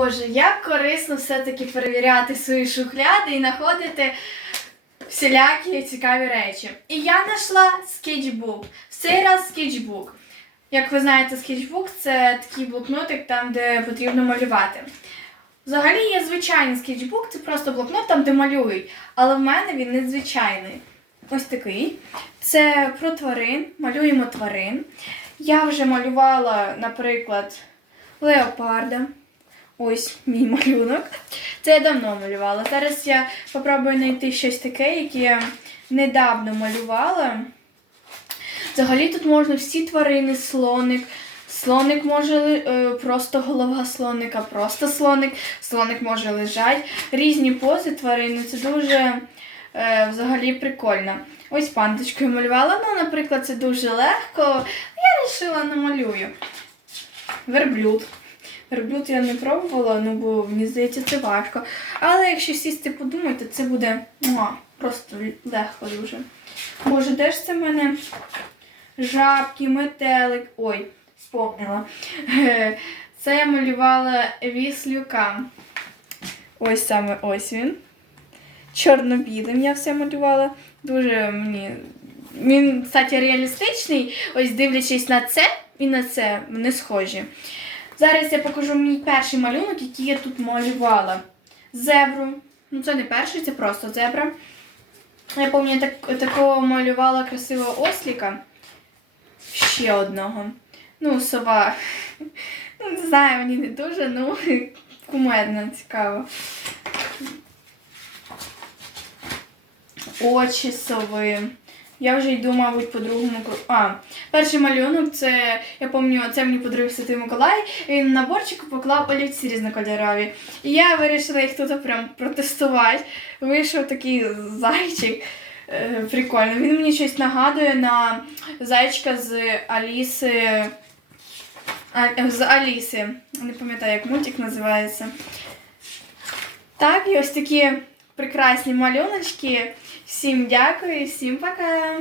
Боже, як корисно все-таки перевіряти свої шухляди і знаходити всілякі цікаві речі. І я знайшла скетчбук. В цей раз скетчбук. Як ви знаєте, скетчбук це такий блокнотик, там, де потрібно малювати. Взагалі є звичайний скетчбук, це просто блокнот, там, де малюють. Але в мене він незвичайний. Ось такий. Це про тварин. Малюємо тварин. Я вже малювала, наприклад, леопарда. Ось мій малюнок. Це я давно малювала. Зараз я спробую знайти щось таке, яке я недавно малювала. Взагалі тут можна всі тварини, слоник. Слоник може е, просто голова слоника, просто слоник, слоник може лежати. Різні пози тварини. Це дуже е, взагалі прикольно. Ось пандочкою малювала. Ну, наприклад, це дуже легко. Я вирішила намалюю. Верблюд. Верблюд я не пробувала, ну бо мені здається, це важко. Але якщо сісти подумати, це буде муа, просто легко дуже. Боже, де ж це в мене жабки, метелик. Ой, спомнила. Це я малювала віслюка. Ось саме ось він. Чорно-білим я все малювала. Дуже мені. Він, кстати, реалістичний. Ось дивлячись на це і на це, вони схожі. Зараз я покажу мій перший малюнок, який я тут малювала. Зебру. Ну, це не перший, це просто зебра. Я пам'ятаю, так, такого малювала красивого осліка. Ще одного. Ну, сова. Ну, не знаю, мені не дуже, ну кумедно, цікаво. Очі сови. Я вже йду, мабуть, по другому А, перший малюнок це, я пам'ятаю, це мені подарував Святий Миколай. Він в наборчику поклав олівці різнокольорові. І я вирішила їх тут прям протестувати. Вийшов такий зайчик. Е, Прикольно. Він мені щось нагадує на зайчика з Аліси. А, з Аліси. Не пам'ятаю, як мультик називається. Так, і ось такі прекрасні малюночки. Всім дякую, всім пока!